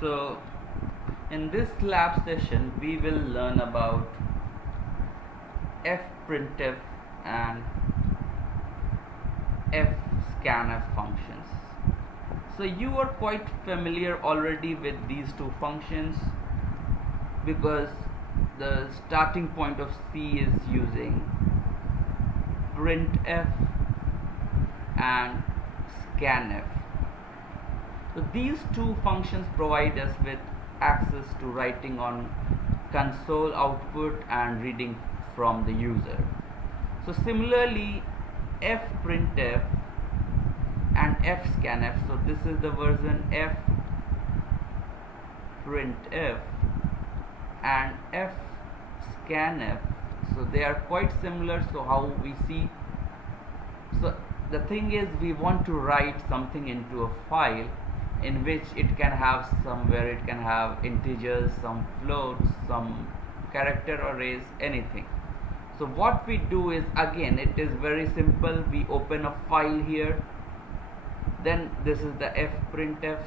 So in this lab session we will learn about fprintf and fscanf functions. So you are quite familiar already with these two functions because the starting point of C is using printf and scanf. So these two functions provide us with access to writing on console output and reading from the user. So similarly, fprintf and fscanf, so this is the version fprintf and fscanf, so they are quite similar. So how we see, so the thing is, we want to write something into a file in which it can have somewhere, it can have integers, some floats, some character arrays, anything. So what we do is, again, it is very simple. We open a file here, then this is the fprintf.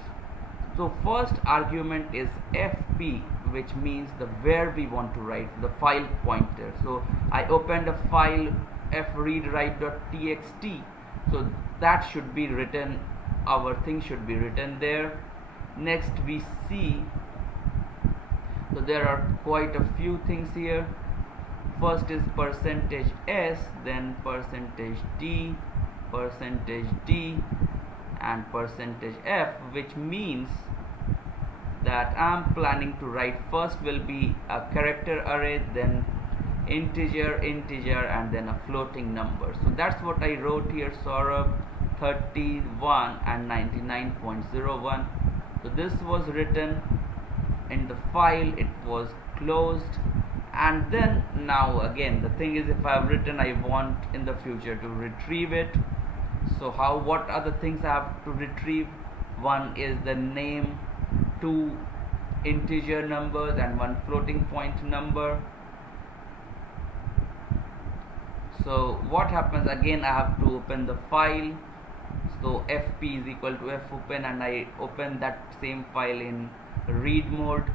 So first argument is fp, which means the where we want to write, the file pointer. So I opened a file freadwrite.txt, so that should be written, our thing should be written there. Next we see, so there are quite a few things here. First is %s, then %d, %d and %f, which means that I'm planning to write, first will be a character array, then integer, and then a floating number. So that's what I wrote here, Saurabh 31 and 99.01. so this was written in the file, it was closed. And then now again, the thing is, if I've written, I want in the future to retrieve it. So what are the things I have to retrieve? One is the name, two integer numbers and one floating point number. So what happens, again, I have to open the file. So fp is equal to fopen, and I open that same file in read mode.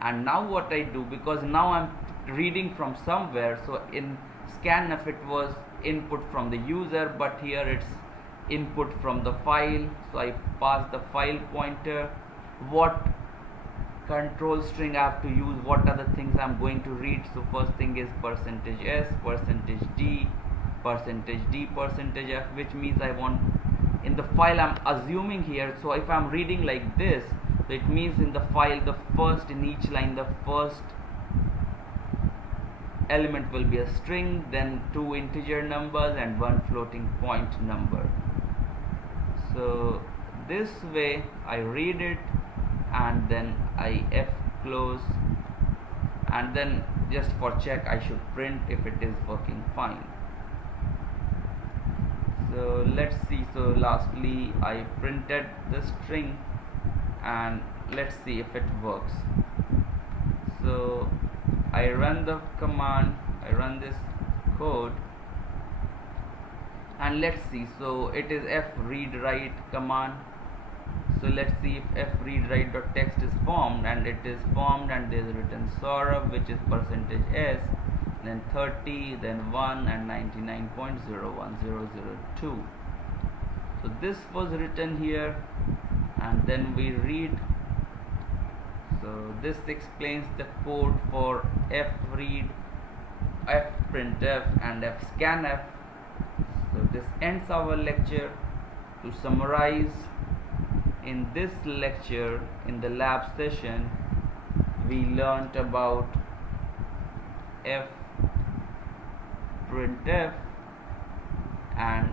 And now what I do, because now I'm reading from somewhere, so in scanf it was input from the user, but here it's input from the file. So I pass the file pointer, what control string I have to use, what are the things I'm going to read. So first thing is %s, %d, %d, %f, which means I want in the file, I'm assuming here, so if I'm reading like this, so it means in the file, the first, in each line, the first element will be a string, then two integer numbers and one floating point number. So this way I read it, and then I close, and then just for check I should print if it is working fine. So let's see, so lastly I printed the string, and let's see if it works. So I run the command, I run this code, and let's see, so it is freadwrite command. So let's see if freadwrite.txt is formed, and it is formed, and there is written Saurabh, which is %s, then 30, then 1 and 99.01002. so this was written here, and then we read. So this explains the code for fread, fprintf and fscanf. So this ends our lecture. To summarize, in this lecture, in the lab session, we learnt about fprintf and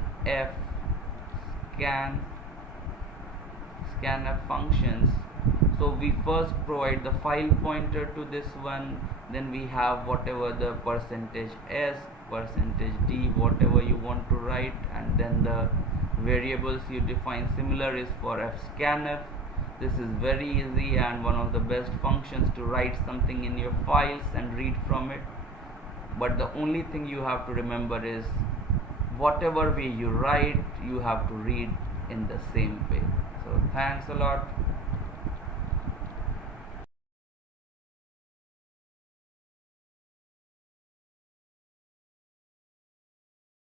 fscanf functions. So we first provide the file pointer to this one, then we have whatever the %s, %d, whatever you want to write, and then the variables you define. Similar is for fscanf. This is very easy and one of the best functions to write something in your files and read from it. But the only thing you have to remember is, whatever way you write, you have to read in the same way. So thanks a lot.